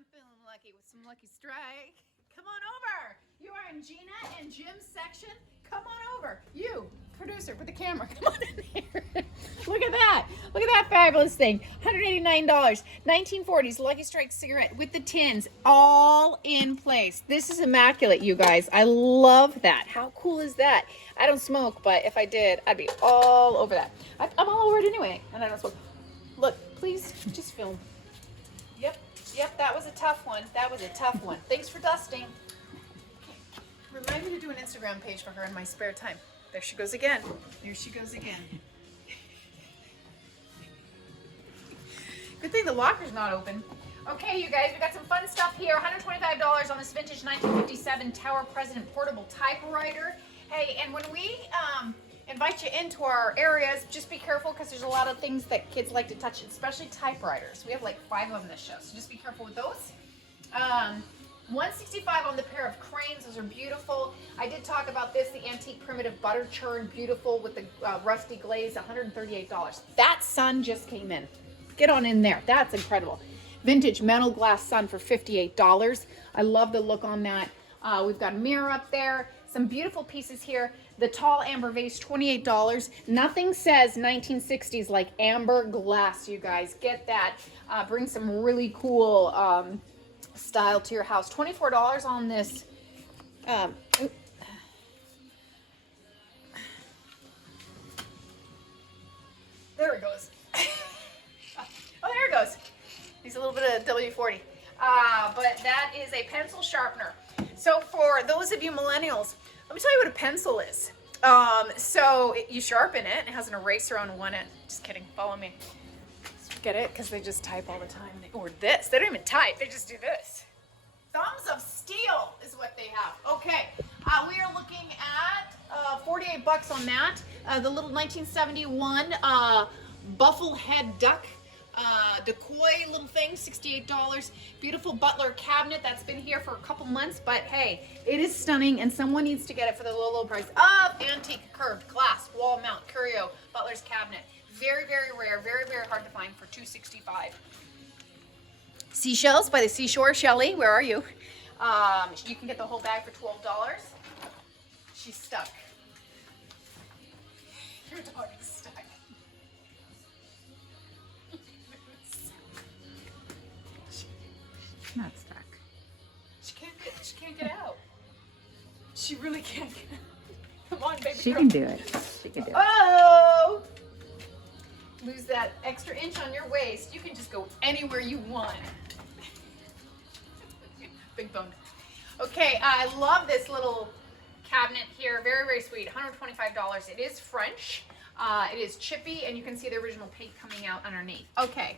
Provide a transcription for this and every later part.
I'm feeling lucky with some Lucky Strike. Come on over. You are in Gina and Jim's section. Come on over. You, producer, with the camera. Come on in here. Look at that. Look at that fabulous thing. $189. 1940s Lucky Strike cigarette with the tins all in place. This is immaculate, you guys. I love that. How cool is that? I don't smoke, but if I did, I'd be all over that. I'm all over it anyway, and I don't smoke. Look, please, just film. Yep, that was a tough one. That was a tough one. Thanks for dusting. Remind me to do an Instagram page for her in my spare time. There she goes again. There she goes again. Good thing the locker's not open. Okay, you guys, we got some fun stuff here. $125 on this vintage 1957 Tower President portable typewriter. Hey, and when we invite you into our areas, just be careful because there's a lot of things that kids like to touch, especially typewriters. We have like 5 of them this show, so just be careful with those. $165 on the pair of cranes. Those are beautiful. I did talk about this, the antique primitive butter churn, beautiful with the rusty glaze, $138. That sun just came in. Get on in there. That's incredible. Vintage metal glass sun for $58. I love the look on that. We've got a mirror up there. Some beautiful pieces here. The tall amber vase, $28. Nothing says 1960s like amber glass, you guys. Get that. Bring some really cool style to your house. $24 on this. There it goes. Oh, there it goes. Needs a little bit of W40. But that is a pencil sharpener. So for those of you millennials, let me tell you what a pencil is. So you sharpen it. It has an eraser on one end. Just kidding. Follow me. Get it? Because they just type all the time. Or this. They don't even type. They just do this. Thumbs of steel is what they have. Okay. We are looking at $48 on that. The little 1971 buffle head duck decoy little thing, $68. Beautiful butler cabinet that's been here for a couple months, but hey, it is stunning and someone needs to get it for the low price of antique curved glass wall mount curio butler's cabinet. Very, very rare, very, very hard to find for $265. Seashells by the Seashore. Shelly, where are you? You can get the whole bag for $12. She's stuck. Your dog is stuck. Not stuck. She can't get out. She really can't get out. Come on, baby She girl. can do it. She can do it. Oh! Lose that extra inch on your waist. You can just go anywhere you want. Big bone. Okay, I love this little cabinet here. Very, very sweet. $125. It is French. It is chippy, and you can see the original paint coming out underneath. Okay.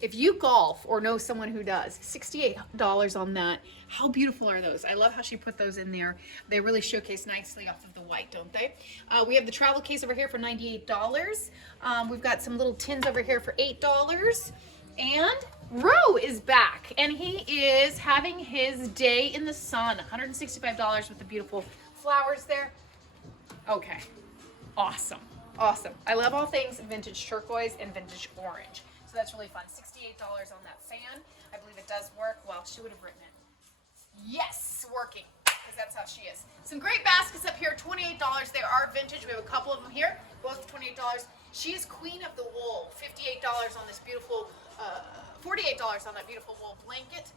If you golf or know someone who does, $68 on that. How beautiful are those? I love how she put those in there. They really showcase nicely off of the white, don't they? We have the travel case over here for $98. We've got some little tins over here for $8. And Roe is back, and he is having his day in the sun. $165 with the beautiful flowers there. Okay, awesome, awesome. I love all things vintage turquoise and vintage orange. So that's really fun. $68 on that fan. I believe it does work. Well, she would have written it. Yes, working, because that's how she is. Some great baskets up here, $28. They are vintage. We have a couple of them here, both $28. She is queen of the wool. $58 on this beautiful, $48 on that beautiful wool blanket.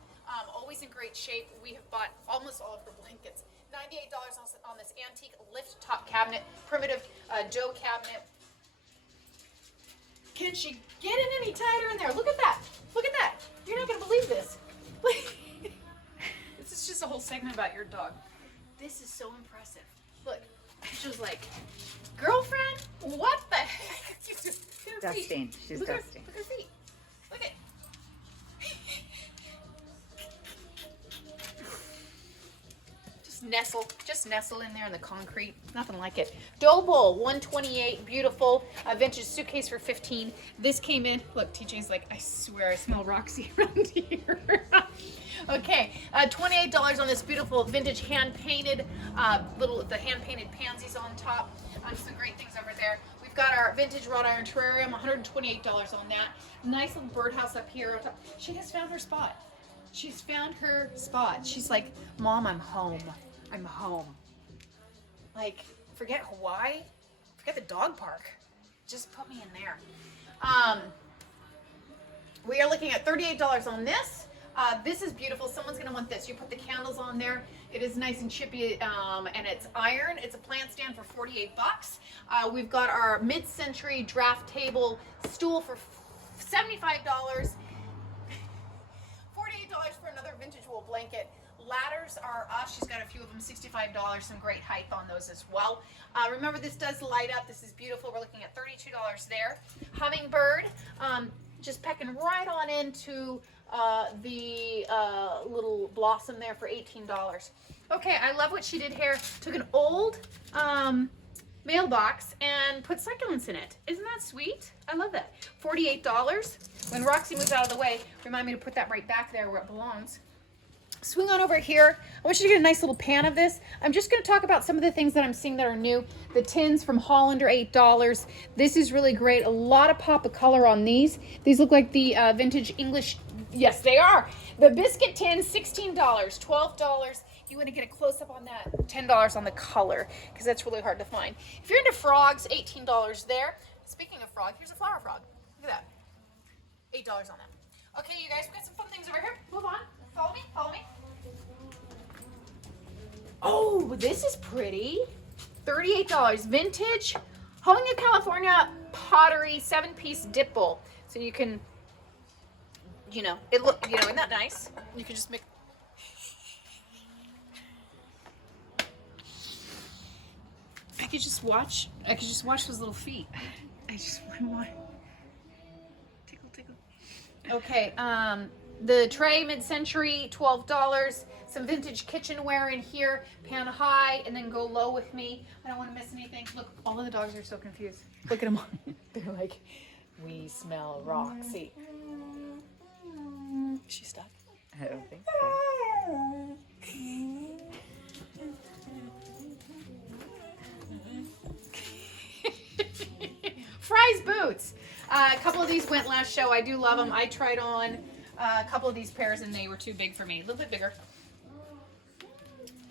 Always in great shape. We have bought almost all of her blankets. $98 on this antique lift top cabinet, primitive dough cabinet. Can she get in any tighter in there? Look at that. Look at that. You're not going to believe this. This is just a whole segment about your dog. This is so impressive. Look, she was like, girlfriend, what the heck? Dusting. She's look dusting. Look at her feet. Look at. Just nestle in there in the concrete. Nothing like it. Dough bowl, $128, beautiful. Vintage suitcase for $15. This came in. Look, TJ's like, I swear I smell Roxy around here. Okay, $28 on this beautiful vintage hand-painted, the hand-painted pansies on top. Some great things over there. We've got our vintage wrought iron terrarium, $128 on that. Nice little birdhouse up here. She has found her spot. She's found her spot. She's like, Mom, I'm home. I'm home. Like, forget Hawaii. Forget the dog park. Just put me in there. We are looking at $38 on this. This is beautiful. Someone's going to want this. You put the candles on there. It is nice and chippy, and it's iron. It's a plant stand for 48 bucks. We've got our mid-century draft table stool for $75. $48 for another vintage wool blanket. Ladders are us. She's got a few of them, $65. Some great height on those as well. Remember, this does light up. This is beautiful. We're looking at $32 there. Hummingbird, just pecking right on into the little blossom there for $18. Okay, I love what she did here. Took an old mailbox and put succulents in it. Isn't that sweet? I love that. $48. When Roxy moves out of the way, remind me to put that right back there where it belongs. Swing on over here. I want you to get a nice little pan of this. I'm just going to talk about some of the things that I'm seeing that are new. The tins from Holland are $8. This is really great. A lot of pop of color on these. These look like the vintage English. Yes, they are. The biscuit tin, $16. $12. You want to get a close-up on that. $10 on the color, because that's really hard to find. If you're into frogs, $18 there. Speaking of frog, here's a flower frog. Look at that. $8 on that. Okay, you guys, we've got some fun things over here. Move on. Follow me, follow me. Oh, this is pretty. $38. Vintage Holinga, California pottery 7-piece dip bowl. So you can, isn't that nice? You can just make. I could just watch those little feet. I want. Tickle. Okay, the tray, mid-century, $12. Some vintage kitchenware in here. Pan high and then go low with me. I don't want to miss anything. Look, all of the dogs are so confused. Look at them. They're like, we smell Roxy. Is she stuck? I don't think so. Fry's boots. A couple of these went last show. I do love them. I tried on a couple of these pairs and they were too big for me. A little bit bigger.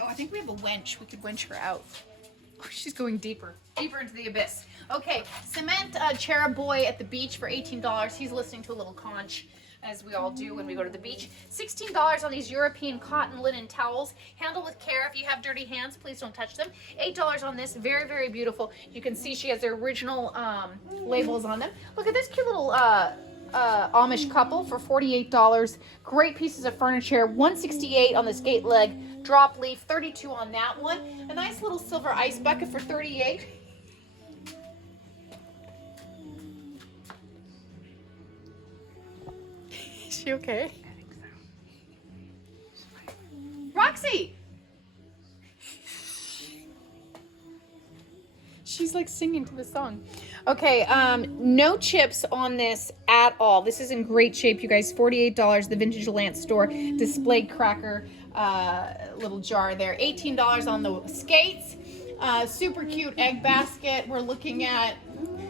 Oh, I think we have a wench. We could wench her out. Oh, she's going deeper into the abyss. Okay, cement cherub boy at the beach for $18. He's listening to a little conch, as we all do when we go to the beach. $16 on these European cotton linen towels. Handle with care. If you have dirty hands, please don't touch them. $8 on this. Very, very beautiful. You can see she has the original labels on them. Look at this cute little Amish couple for $48. Great pieces of furniture. $168 on this gate leg drop leaf. $32 on that one. A nice little silver ice bucket for $38. Is she okay? I think so. Roxy! She's like singing to the song. Okay, no chips on this at all. This is in great shape, you guys. $48, the Vintage Lance Store display cracker little jar there. $18 on the skates. Super cute egg basket. We're looking at,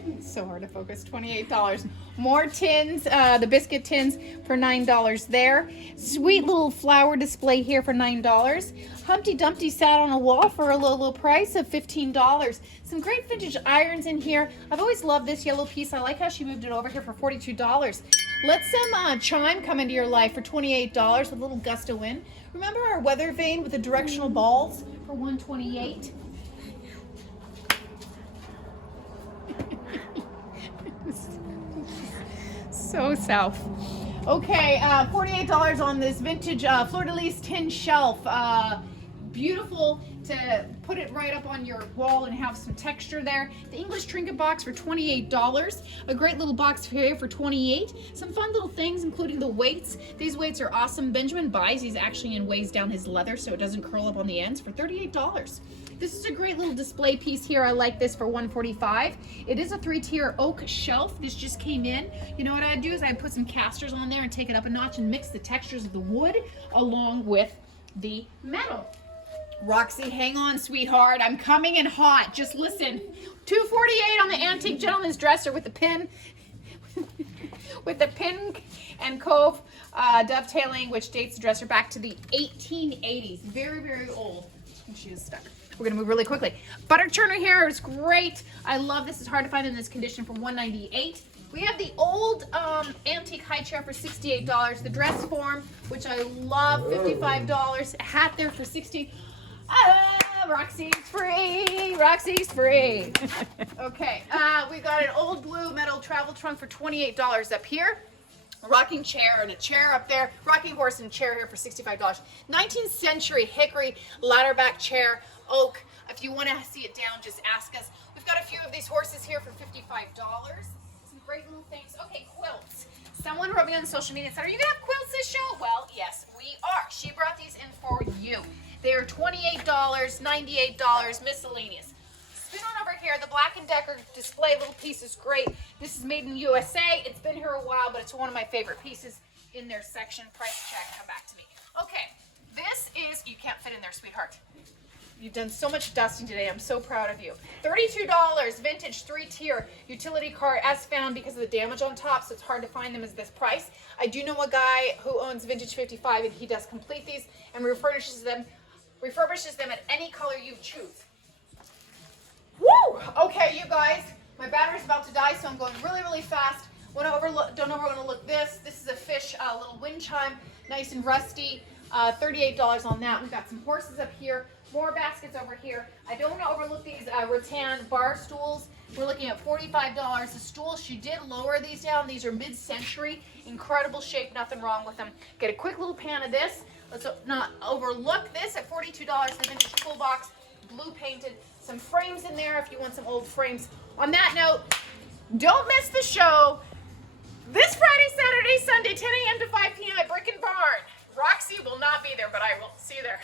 it's so hard to focus, $28. More tins, the biscuit tins for $9 there. Sweet little flower display here for $9. Humpty Dumpty sat on a wall for a low price of $15. Some great vintage irons in here. I've always loved this yellow piece. I like how she moved it over here for $42. Let some chime come into your life for $28 with a little gust of wind. Remember our weather vane with the directional balls for $128? So south. Okay, $48 on this vintage fleur-de-lis tin shelf. Beautiful to put it right up on your wall and have some texture there. The English trinket box for $28. A great little box here for $28. Some fun little things, including the weights. These weights are awesome. Benjamin buys these actually and weighs down his leather so it doesn't curl up on the ends for $38. This is a great little display piece here. I like this for $145. It is a 3-tier oak shelf. This just came in. You know what I'd do is I'd put some casters on there and take it up a notch and mix the textures of the wood along with the metal. Roxy, hang on, sweetheart. I'm coming in hot. Just listen. $248 on the antique gentleman's dresser with the pin, with the pin and cove dovetailing, which dates the dresser back to the 1880s. Very, very old. And she is stuck. We're gonna move really quickly. Butter churner here is great. I love this. It's hard to find in this condition for $198. We have the old antique high chair for $68. The dress form, which I love, $55. A hat there for $60. Roxy's free. Roxy's free. Okay, we got an old blue metal travel trunk for $28 up here. A rocking chair and a chair up there. Rocking horse and chair here for $65. 19th century hickory ladder back chair, oak. If you want to see it down, just ask us. We've got a few of these horses here for $55. Some great little things. Okay, quilts. Someone wrote me on social media and said, are you going to have quilts this show? Well, yes, we are. She brought these in for you. They are $28, $98, miscellaneous. Spin on over here. The Black & Decker display little piece is great. This is made in the USA. It's been here a while, but it's one of my favorite pieces in their section. Price check, come back to me. Okay, this is, you can't fit in there, sweetheart. You've done so much dusting today. I'm so proud of you. $32, vintage 3-tier utility car as found because of the damage on top, so it's hard to find them as this price. I do know a guy who owns vintage 55 and he does complete these and refurbishes them at any color you choose. Woo! Okay, you guys, my battery's about to die, so I'm going really, really fast. Don't overlook this. This is a fish little wind chime, nice and rusty. $38 on that. We've got some horses up here. More baskets over here. I don't want to overlook these rattan bar stools. We're looking at $45 a stool. She did lower these down. These are mid-century. Incredible shape. Nothing wrong with them. Get a quick little pan of this. Let's not overlook this at $42. The vintage toolbox. Blue painted. Some frames in there if you want some old frames. On that note, don't miss the show this Friday, Saturday, Sunday, 10 a.m. to 5 p.m. at Brick and Barn. Roxy will not be there, but I will see you there.